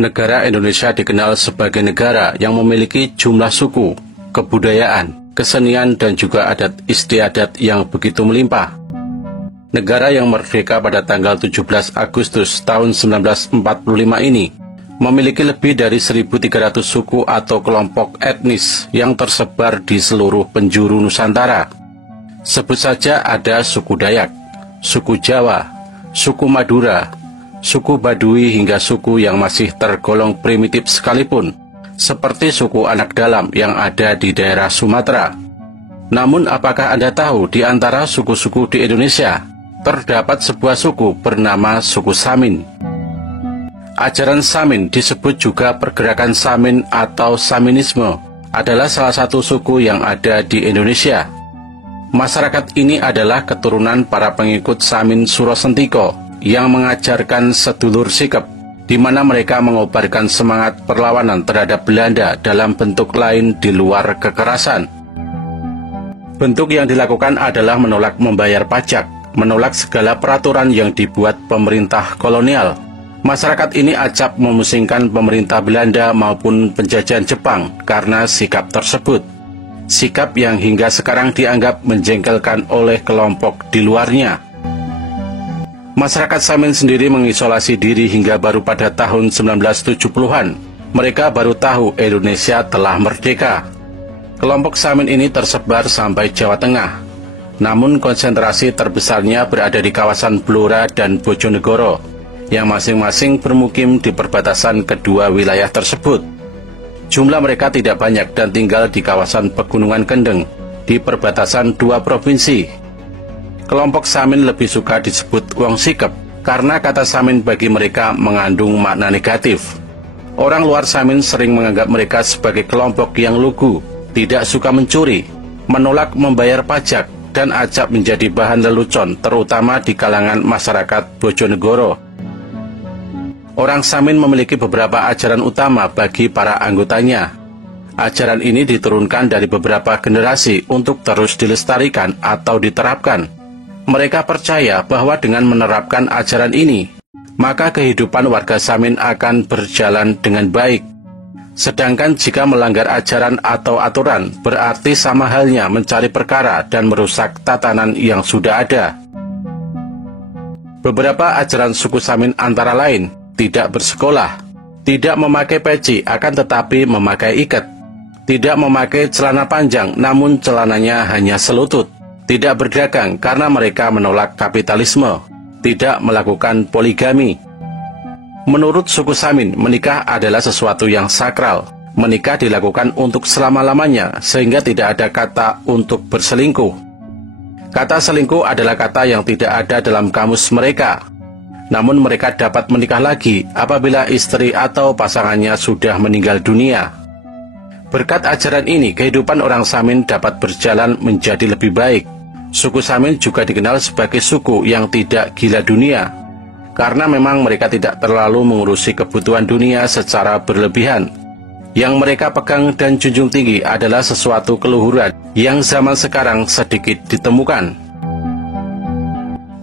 Negara Indonesia dikenal sebagai negara yang memiliki jumlah suku, kebudayaan, kesenian, dan juga adat istiadat yang begitu melimpah. Negara yang merdeka pada tanggal 17 Agustus tahun 1945 ini memiliki lebih dari 1.300 suku atau kelompok etnis yang tersebar di seluruh penjuru Nusantara. Sebut saja ada suku Dayak, suku Jawa, suku Madura, suku Baduy hingga suku yang masih tergolong primitif sekalipun, seperti suku Anak Dalam yang ada di daerah Sumatera. Namun apakah Anda tahu di antara suku-suku di Indonesia, terdapat sebuah suku bernama suku Samin? Ajaran Samin disebut juga pergerakan Samin atau Saminisme, adalah salah satu suku yang ada di Indonesia. Masyarakat ini adalah keturunan para pengikut Samin Suro Sentiko yang mengajarkan sedulur sikap, di mana mereka mengobarkan semangat perlawanan terhadap Belanda dalam bentuk lain di luar kekerasan. Bentuk yang dilakukan adalah menolak membayar pajak, menolak segala peraturan yang dibuat pemerintah kolonial. Masyarakat ini acap memusingkan pemerintah Belanda maupun penjajahan Jepang karena sikap tersebut. Sikap yang hingga sekarang dianggap menjengkelkan oleh kelompok di luarnya. Masyarakat Samin sendiri mengisolasi diri hingga baru pada tahun 1970-an. Mereka baru tahu Indonesia telah merdeka. Kelompok Samin ini tersebar sampai Jawa Tengah. Namun konsentrasi terbesarnya berada di kawasan Blora dan Bojonegoro, yang masing-masing bermukim di perbatasan kedua wilayah tersebut. Jumlah mereka tidak banyak dan tinggal di kawasan Pegunungan Kendeng, di perbatasan dua provinsi. Kelompok Samin lebih suka disebut wong sikep, karena kata Samin bagi mereka mengandung makna negatif. Orang luar Samin sering menganggap mereka sebagai kelompok yang lugu, tidak suka mencuri, menolak membayar pajak, dan acap menjadi bahan lelucon, terutama di kalangan masyarakat Bojonegoro. Orang Samin memiliki beberapa ajaran utama bagi para anggotanya. Ajaran ini diturunkan dari beberapa generasi untuk terus dilestarikan atau diterapkan. Mereka percaya bahwa dengan menerapkan ajaran ini, maka kehidupan warga Samin akan berjalan dengan baik. Sedangkan jika melanggar ajaran atau aturan, berarti sama halnya mencari perkara dan merusak tatanan yang sudah ada. Beberapa ajaran suku Samin antara lain, tidak bersekolah, tidak memakai peci akan tetapi memakai ikat, tidak memakai celana panjang namun celananya hanya selutut, tidak berdagang karena mereka menolak kapitalisme, tidak melakukan poligami. Menurut suku Samin, menikah adalah sesuatu yang sakral. Menikah dilakukan untuk selama-lamanya, sehingga tidak ada kata untuk berselingkuh. Kata selingkuh adalah kata yang tidak ada dalam kamus mereka. Namun mereka dapat menikah lagi apabila istri atau pasangannya sudah meninggal dunia. Berkat ajaran ini, kehidupan orang Samin dapat berjalan menjadi lebih baik. Suku Samin juga dikenal sebagai suku yang tidak gila dunia, karena memang mereka tidak terlalu mengurusi kebutuhan dunia secara berlebihan. Yang mereka pegang dan junjung tinggi adalah sesuatu keluhuran yang zaman sekarang sedikit ditemukan.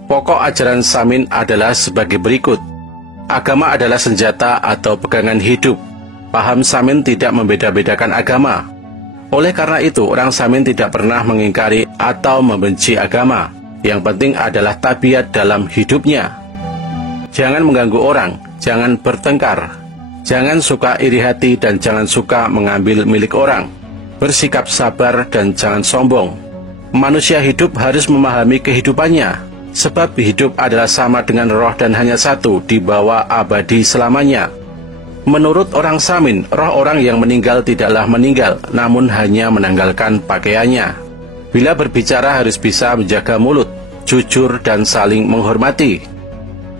Pokok ajaran Samin adalah sebagai berikut. Agama adalah senjata atau pegangan hidup. Paham Samin tidak membeda-bedakan agama. Oleh karena itu, orang Samin tidak pernah mengingkari atau membenci agama. Yang penting adalah tabiat dalam hidupnya. Jangan mengganggu orang, jangan bertengkar, jangan suka iri hati dan jangan suka mengambil milik orang. Bersikap sabar dan jangan sombong. Manusia hidup harus memahami kehidupannya, sebab hidup adalah sama dengan roh dan hanya satu, dibawa abadi selamanya. Menurut orang Samin, roh orang yang meninggal tidaklah meninggal, namun hanya menanggalkan pakaiannya. Bila berbicara harus bisa menjaga mulut, jujur dan saling menghormati.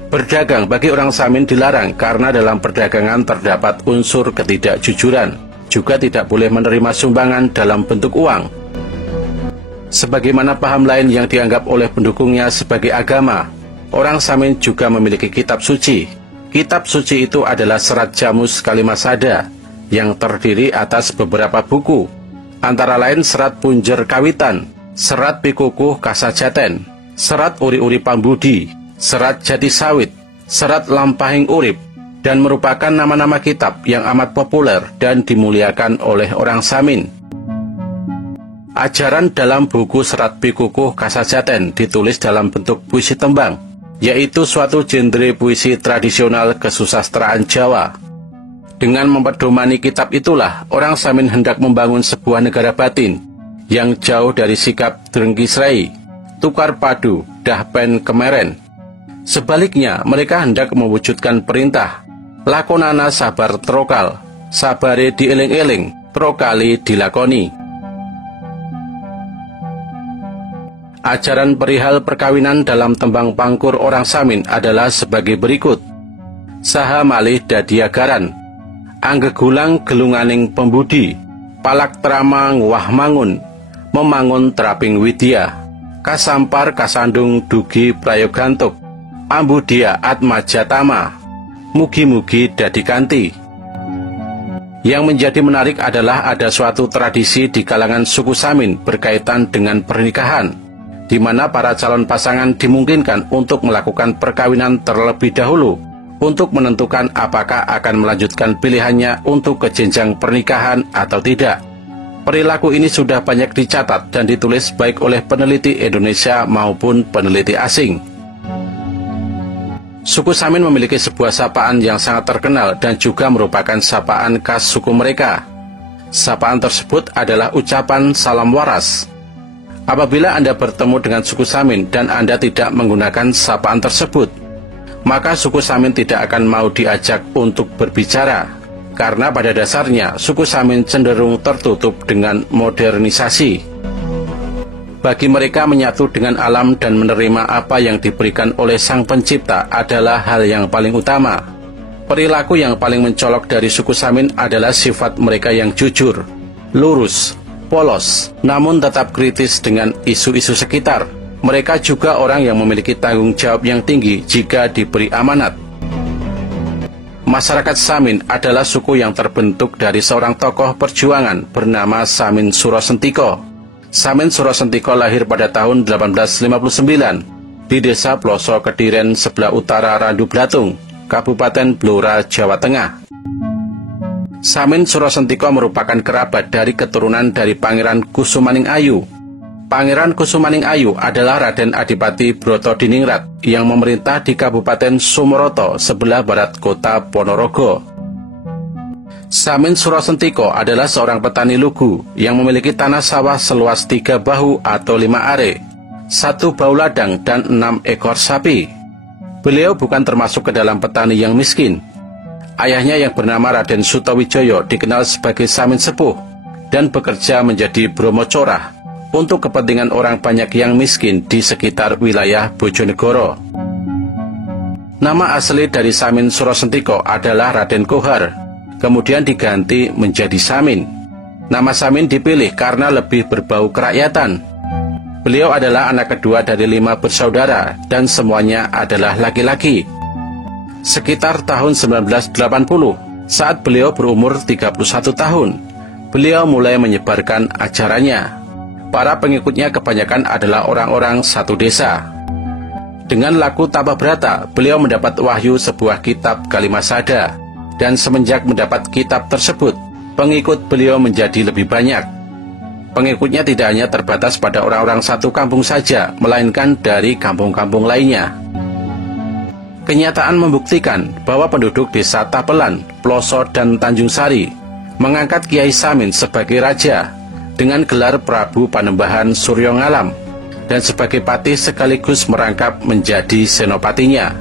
Berdagang bagi orang Samin dilarang karena dalam perdagangan terdapat unsur ketidakjujuran. Juga tidak boleh menerima sumbangan dalam bentuk uang. Sebagaimana paham lain yang dianggap oleh pendukungnya sebagai agama, orang Samin juga memiliki kitab suci. Kitab suci itu adalah serat Jamus Kalimasada yang terdiri atas beberapa buku, antara lain serat Punjer Kawitan, serat Pikukuh Kasajaten, serat Uri-uri Pambudi, serat Jati Sawit, serat Lampahing Urip, dan merupakan nama-nama kitab yang amat populer dan dimuliakan oleh orang Samin. Ajaran dalam buku Serat Pikukuh Kasajaten ditulis dalam bentuk puisi tembang, yaitu suatu genre puisi tradisional kesusastraan Jawa. Dengan memperdomani kitab itulah, orang Samin hendak membangun sebuah negara batin yang jauh dari sikap drengkisrai, tukar padu, dahpen kemeren. Sebaliknya, mereka hendak mewujudkan perintah, lakonana sabar trokal, sabare dieling-eling, trokali dilakoni. Ajaran perihal perkawinan dalam tembang pangkur orang Samin adalah sebagai berikut. Saha malih dadiagaran, anggegulang gelunganing pembudi, palak trama nguwah mangun, memangun teraping widya, kasampar kasandung dugi prayogantuk, ambudia atmajatama, mugi-mugi dadi kanti. Yang menjadi menarik adalah ada suatu tradisi di kalangan suku Samin berkaitan dengan pernikahan, di mana para calon pasangan dimungkinkan untuk melakukan perkawinan terlebih dahulu, untuk menentukan apakah akan melanjutkan pilihannya untuk ke jenjang pernikahan atau tidak. Perilaku ini sudah banyak dicatat dan ditulis baik oleh peneliti Indonesia maupun peneliti asing. Suku Samin memiliki sebuah sapaan yang sangat terkenal dan juga merupakan sapaan khas suku mereka. Sapaan tersebut adalah ucapan salam waras. Apabila Anda bertemu dengan suku Samin dan Anda tidak menggunakan sapaan tersebut, maka suku Samin tidak akan mau diajak untuk berbicara, karena pada dasarnya suku Samin cenderung tertutup dengan modernisasi. Bagi mereka, menyatu dengan alam dan menerima apa yang diberikan oleh Sang Pencipta adalah hal yang paling utama. Perilaku yang paling mencolok dari suku Samin adalah sifat mereka yang jujur, lurus, polos, namun tetap kritis dengan isu-isu sekitar. Mereka juga orang yang memiliki tanggung jawab yang tinggi jika diberi amanat. Masyarakat Samin adalah suku yang terbentuk dari seorang tokoh perjuangan bernama Samin Surosentiko. Samin Surosentiko lahir pada tahun 1859 di Desa Ploso Kediren sebelah utara Randu Blatung, Kabupaten Blora, Jawa Tengah. Samin Surosentiko merupakan kerabat dari keturunan dari Pangeran Kusumaning Ayu. Pangeran Kusumaning Ayu adalah Raden Adipati Brotodiningrat yang memerintah di Kabupaten Sumoroto sebelah barat kota Ponorogo. Samin Surosentiko adalah seorang petani lugu yang memiliki tanah sawah seluas 3 bahu atau 5 are, 1 bau ladang dan 6 ekor sapi. Beliau bukan termasuk ke dalam petani yang miskin. Ayahnya yang bernama Raden Sutowijoyo dikenal sebagai Samin Sepuh dan bekerja menjadi bromocorah untuk kepentingan orang banyak yang miskin di sekitar wilayah Bojonegoro. Nama asli dari Samin Surosentiko adalah Raden Kohar, kemudian diganti menjadi Samin. Nama Samin dipilih karena lebih berbau kerakyatan. Beliau adalah anak kedua dari 5 bersaudara dan semuanya adalah laki-laki. Sekitar tahun 1980, saat beliau berumur 31 tahun, beliau mulai menyebarkan ajarannya. Para pengikutnya kebanyakan adalah orang-orang satu desa. Dengan laku Tabah Brata, beliau mendapat wahyu sebuah kitab Kalimasada, dan semenjak mendapat kitab tersebut, pengikut beliau menjadi lebih banyak. Pengikutnya tidak hanya terbatas pada orang-orang satu kampung saja, melainkan dari kampung-kampung lainnya. Kenyataan membuktikan bahwa penduduk desa Tapelan, Ploso, dan Tanjung Sari mengangkat Kiai Samin sebagai raja dengan gelar Prabu Panembahan Suryo Ngalam, dan sebagai patih sekaligus merangkap menjadi senopatinya.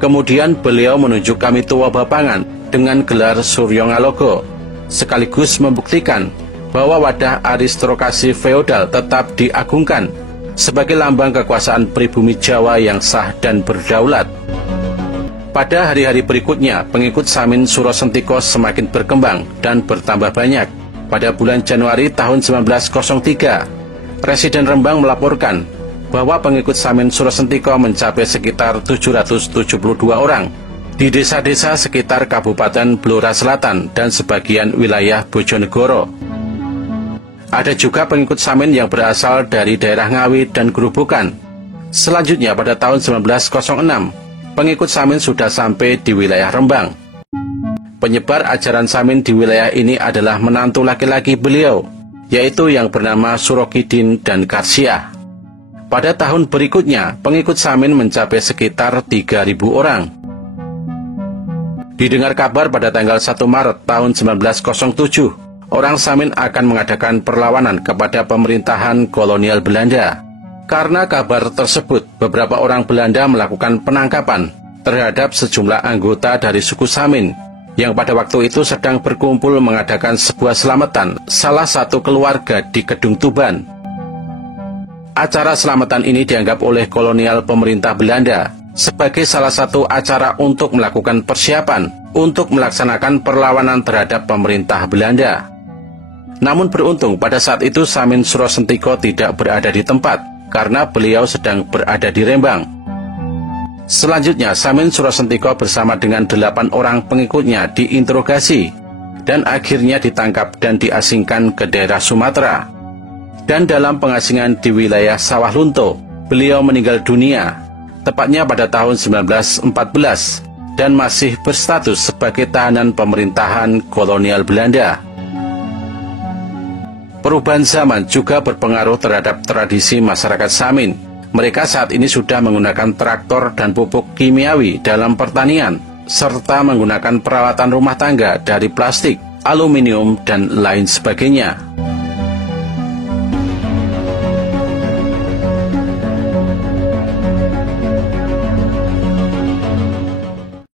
Kemudian beliau menunjuk kami tua Bapangan dengan gelar Suryo Ngalogo, sekaligus membuktikan bahwa wadah aristokrasi feodal tetap diagungkan sebagai lambang kekuasaan pribumi Jawa yang sah dan berdaulat. Pada hari-hari berikutnya, pengikut Samin Surosentiko semakin berkembang dan bertambah banyak. Pada bulan Januari tahun 1903, Residen Rembang melaporkan bahwa pengikut Samin Surosentiko mencapai sekitar 772 orang di desa-desa sekitar Kabupaten Blora Selatan dan sebagian wilayah Bojonegoro. Ada juga pengikut Samin yang berasal dari daerah Ngawi dan Gerobokan. Selanjutnya pada tahun 1906, pengikut Samin sudah sampai di wilayah Rembang. Penyebar ajaran Samin di wilayah ini adalah menantu laki-laki beliau, yaitu yang bernama Surokidin dan Karsiah. Pada tahun berikutnya, pengikut Samin mencapai sekitar 3.000 orang. Didengar kabar pada tanggal 1 Maret tahun 1907, orang Samin akan mengadakan perlawanan kepada pemerintahan kolonial Belanda. Karena kabar tersebut, beberapa orang Belanda melakukan penangkapan terhadap sejumlah anggota dari suku Samin, yang pada waktu itu sedang berkumpul mengadakan sebuah selamatan salah satu keluarga di Kedung Tuban. Acara selamatan ini dianggap oleh kolonial pemerintah Belanda sebagai salah satu acara untuk melakukan persiapan untuk melaksanakan perlawanan terhadap pemerintah Belanda. Namun beruntung pada saat itu Samin Surosentiko tidak berada di tempat karena beliau sedang berada di Rembang. Selanjutnya, Samin Surosentiko bersama dengan 8 orang pengikutnya diinterogasi dan akhirnya ditangkap dan diasingkan ke daerah Sumatera. Dan dalam pengasingan di wilayah Sawah Lunto, beliau meninggal dunia, tepatnya pada tahun 1914, dan masih berstatus sebagai tahanan pemerintahan kolonial Belanda. Perubahan zaman juga berpengaruh terhadap tradisi masyarakat Samin. Mereka saat ini sudah menggunakan traktor dan pupuk kimiawi dalam pertanian, serta menggunakan peralatan rumah tangga dari plastik, aluminium, dan lain sebagainya.